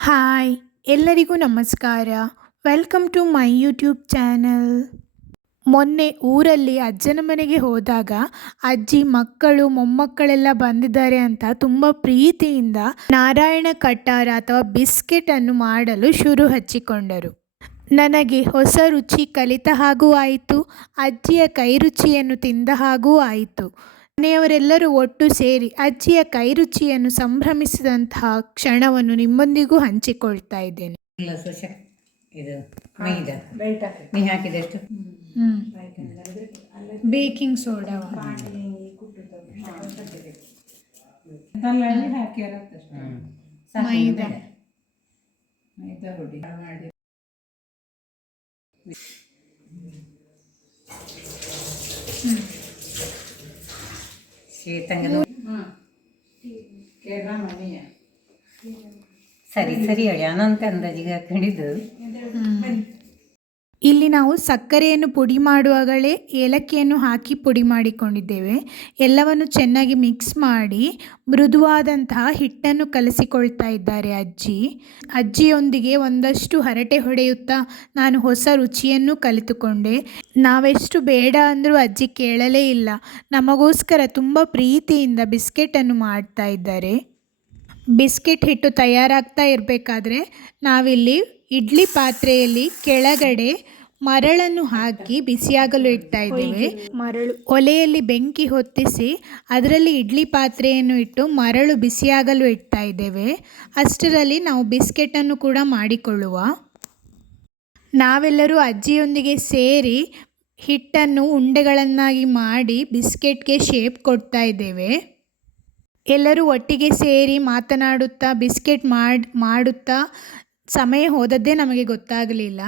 Hi ಎಲ್ಲರಿಗೂ ನಮಸ್ಕಾರ. Welcome to my YouTube channel. ಮೊನ್ನೆ ಊರಲ್ಲಿ ಅಜ್ಜನ ಮನೆಗೆ ಹೋದಾಗ ಅಜ್ಜಿ ಮಕ್ಕಳು ಮೊಮ್ಮಕ್ಕಳೆಲ್ಲ ಬಂದಿದ್ದಾರೆ ಅಂತ ತುಂಬ ಪ್ರೀತಿಯಿಂದ ನಾರಾಯಣ ಕಟ್ಟಾರ ಅಥವಾ ಬಿಸ್ಕೆಟನ್ನು ಮಾಡಲು ಶುರು ಹಚ್ಚಿಕೊಂಡರು. ನನಗೆ ಹೊಸ ರುಚಿ ಕಲಿತ ಹಾಗೂ ಆಯಿತು, ಅಜ್ಜಿಯ ಕೈ ರುಚಿಯನ್ನು ತಿಂದ ಹಾಗೂ ಆಯಿತು. ಮನೆಯವರೆಲ್ಲರೂ ಒಟ್ಟು ಸೇರಿ ಅಜ್ಜಿಯ ಕೈ ರುಚಿಯನ್ನು ಸಂಭ್ರಮಿಸಿದಂತಹ ಕ್ಷಣವನ್ನು ನಿಮ್ಮೊಂದಿಗೂ ಹಂಚಿಕೊಳ್ತಾ ಇದ್ದೇನೆ. ಬೇಕಿಂಗ್ ಸೋಡಾ ಮೈದಾ ಸರಿ ಸರಿ ಹೇಳಿ ಅನಂತ ಅಂದಾಜಿಗೆ ಹಾಕೊಂಡಿದ್ದು. ಇಲ್ಲಿ ನಾವು ಸಕ್ಕರೆಯನ್ನು ಪುಡಿ ಮಾಡುವಾಗಲೇ ಏಲಕ್ಕಿಯನ್ನು ಹಾಕಿ ಪುಡಿ ಮಾಡಿಕೊಂಡಿದ್ದೇವೆ. ಎಲ್ಲವನ್ನು ಚೆನ್ನಾಗಿ ಮಿಕ್ಸ್ ಮಾಡಿ ಮೃದುವಾದಂತಹ ಹಿಟ್ಟನ್ನು ಕಲಸಿಕೊಳ್ತಾ ಇದ್ದಾರೆ ಅಜ್ಜಿ. ಅಜ್ಜಿಯೊಂದಿಗೆ ಒಂದಷ್ಟು ಹರಟೆ ಹೊಡೆಯುತ್ತಾ ನಾನು ಹೊಸ ರುಚಿಯನ್ನು ಕಲಿತುಕೊಂಡೆ. ನಾವೆಷ್ಟು ಬೇಡ ಅಂದರೂ ಅಜ್ಜಿ ಕೇಳಲೇ ಇಲ್ಲ. ನಮಗೋಸ್ಕರ ತುಂಬ ಪ್ರೀತಿಯಿಂದ ಬಿಸ್ಕೆಟನ್ನು ಮಾಡ್ತಾ ಇದ್ದಾರೆ. ಬಿಸ್ಕೆಟ್ ಹಿಟ್ಟು ತಯಾರಾಗ್ತಾ ಇರಬೇಕಾದ್ರೆ ನಾವಿಲ್ಲಿ ಇಡ್ಲಿ ಪಾತ್ರೆಯಲ್ಲಿ ಕೆಳಗಡೆ ಮರಳನ್ನು ಹಾಕಿ ಬಿಸಿಯಾಗಲು ಇಡ್ತಾ ಇದ್ದೇವೆ. ಒಲೆಯಲ್ಲಿ ಬೆಂಕಿ ಹೊತ್ತಿಸಿ ಅದರಲ್ಲಿ ಇಡ್ಲಿ ಪಾತ್ರೆಯನ್ನು ಇಟ್ಟು ಮರಳು ಬಿಸಿಯಾಗಲು ಇಡ್ತಾ ಇದ್ದೇವೆ. ಅಷ್ಟರಲ್ಲಿ ನಾವು ಬಿಸ್ಕೆಟನ್ನು ಕೂಡ ಮಾಡಿಕೊಳ್ಳುವ. ನಾವೆಲ್ಲರೂ ಅಜ್ಜಿಯೊಂದಿಗೆ ಸೇರಿ ಹಿಟ್ಟನ್ನು ಉಂಡೆಗಳನ್ನಾಗಿ ಮಾಡಿ ಬಿಸ್ಕೆಟ್ಗೆ ಶೇಪ್ ಕೊಡ್ತಾ ಇದ್ದೇವೆ. ಎಲ್ಲರೂ ಒಟ್ಟಿಗೆ ಸೇರಿ ಮಾತನಾಡುತ್ತಾ ಬಿಸ್ಕೆಟ್ ಮಾಡುತ್ತಾ ಸಮಯ ಹೋದದ್ದೇ ನಮಗೆ ಗೊತ್ತಾಗಲಿಲ್ಲ.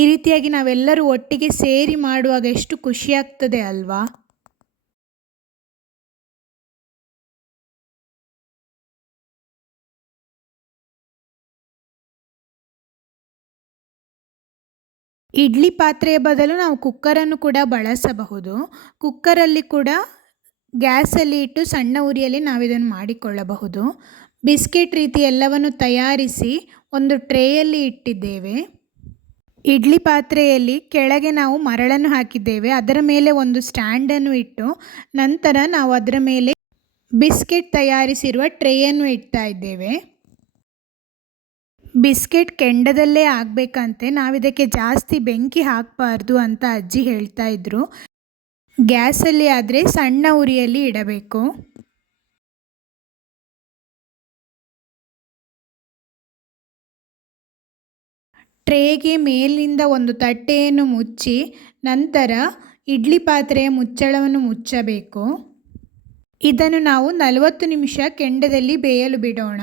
ಈ ರೀತಿಯಾಗಿ ನಾವೆಲ್ಲರೂ ಒಟ್ಟಿಗೆ ಸೇರಿ ಮಾಡುವಾಗ ಎಷ್ಟು ಖುಷಿಯಾಗ್ತದೆ ಅಲ್ವಾ? ಇಡ್ಲಿ ಪಾತ್ರೆಯ ಬದಲು ನಾವು ಕುಕ್ಕರನ್ನು ಕೂಡ ಬಳಸಬಹುದು. ಕುಕ್ಕರಲ್ಲಿ ಕೂಡ ಗ್ಯಾಸಲ್ಲಿ ಇಟ್ಟು ಸಣ್ಣ ಉರಿಯಲ್ಲಿ ನಾವಿದನ್ನು ಮಾಡಿಕೊಳ್ಳಬಹುದು. ಬಿಸ್ಕೆಟ್ ರೀತಿ ಎಲ್ಲವನ್ನು ತಯಾರಿಸಿ ಒಂದು ಟ್ರೇಯಲ್ಲಿ ಇಟ್ಟಿದ್ದೇವೆ. ಇಡ್ಲಿ ಪಾತ್ರೆಯಲ್ಲಿ ಕೆಳಗೆ ನಾವು ಮರಳನ್ನು ಹಾಕಿದ್ದೇವೆ. ಅದರ ಮೇಲೆ ಒಂದು ಸ್ಟ್ಯಾಂಡನ್ನು ಇಟ್ಟು ನಂತರ ನಾವು ಅದರ ಮೇಲೆ ಬಿಸ್ಕೆಟ್ ತಯಾರಿಸಿರುವ ಟ್ರೇಯನ್ನು ಇಡ್ತಾ ಇದ್ದೇವೆ. ಬಿಸ್ಕೆಟ್ ಕೆಂಡದಲ್ಲೇ ಆಗಬೇಕಂತೆ, ನಾವಿದಕ್ಕೆ ಜಾಸ್ತಿ ಬೆಂಕಿ ಹಾಕಬಾರ್ದು ಅಂತ ಅಜ್ಜಿ ಹೇಳ್ತಾ ಇದ್ರು. ಗ್ಯಾಸಲ್ಲಿ ಆದರೆ ಸಣ್ಣ ಉರಿಯಲ್ಲಿ ಇಡಬೇಕು. ಟ್ರೇಗೆ ಮೇಲಿನಿಂದ ಒಂದು ತಟ್ಟೆಯನ್ನು ಮುಚ್ಚಿ ನಂತರ ಇಡ್ಲಿ ಪಾತ್ರೆಯ ಮುಚ್ಚಳವನ್ನು ಮುಚ್ಚಬೇಕು. ಇದನ್ನು ನಾವು 40 ನಿಮಿಷ ಕೆಂಡದಲ್ಲಿ ಬೇಯಲು ಬಿಡೋಣ.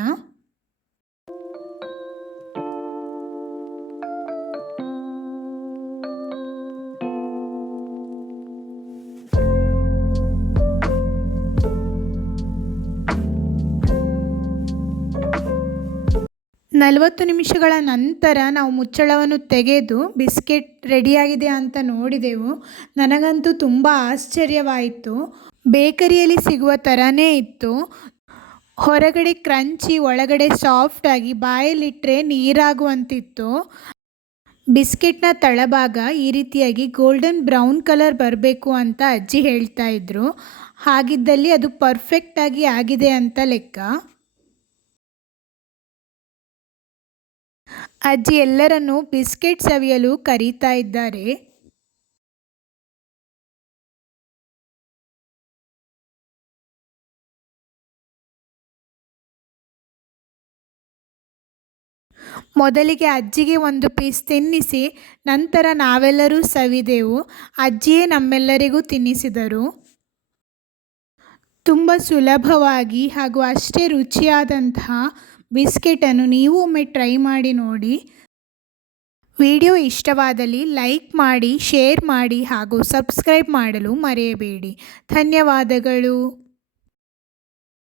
ನಲವತ್ತು ನಿಮಿಷಗಳ ನಂತರ ನಾವು ಮುಚ್ಚಳವನ್ನು ತೆಗೆದು ಬಿಸ್ಕೆಟ್ ರೆಡಿಯಾಗಿದೆ ಅಂತ ನೋಡಿದೆವು. ನನಗಂತೂ ತುಂಬ ಆಶ್ಚರ್ಯವಾಯಿತು. ಬೇಕರಿಯಲ್ಲಿ ಸಿಗುವ ಥರನೇ ಇತ್ತು. ಹೊರಗಡೆ ಕ್ರಂಚಿ, ಒಳಗಡೆ ಸಾಫ್ಟಾಗಿ, ಬಾಯಲ್ಲಿಟ್ಟರೆ ನೀರಾಗುವಂತಿತ್ತು. ಬಿಸ್ಕೆಟ್ನ ತಳಭಾಗ ಈ ರೀತಿಯಾಗಿ ಗೋಲ್ಡನ್ ಬ್ರೌನ್ ಕಲರ್ ಬರಬೇಕು ಅಂತ ಅಜ್ಜಿ ಹೇಳ್ತಾ ಇದ್ರು. ಹಾಗಿದ್ದಲ್ಲಿ ಅದು ಪರ್ಫೆಕ್ಟಾಗಿ ಆಗಿದೆ ಅಂತ ಲೆಕ್ಕ. ಅಜ್ಜಿ ಎಲ್ಲರನ್ನೂ ಬಿಸ್ಕೆಟ್ ಸವಿಯಲು ಕರೀತಾ ಇದ್ದಾರೆ. ಮೊದಲಿಗೆ ಅಜ್ಜಿಗೆ ಒಂದು ಪೀಸ್ ತಿನ್ನಿಸಿ ನಂತರ ನಾವೆಲ್ಲರೂ ಸವಿದೆವು. ಅಜ್ಜಿಯೇ ನಮ್ಮೆಲ್ಲರಿಗೂ ತಿನ್ನಿಸಿದರು. ತುಂಬ ಸುಲಭವಾಗಿ ಹಾಗೂ ಅಷ್ಟೇ ರುಚಿಯಾದಂತಹ ಬಿಸ್ಕೆಟನ್ನು ನೀವು ಒಮ್ಮೆ ಟ್ರೈ ಮಾಡಿ ನೋಡಿ. ವಿಡಿಯೋ ಇಷ್ಟವಾದಲ್ಲಿ ಲೈಕ್ ಮಾಡಿ, ಶೇರ್ ಮಾಡಿ ಹಾಗೂ ಸಬ್ಸ್ಕ್ರೈಬ್ ಮಾಡಲು ಮರೆಯಬೇಡಿ. ಧನ್ಯವಾದಗಳು.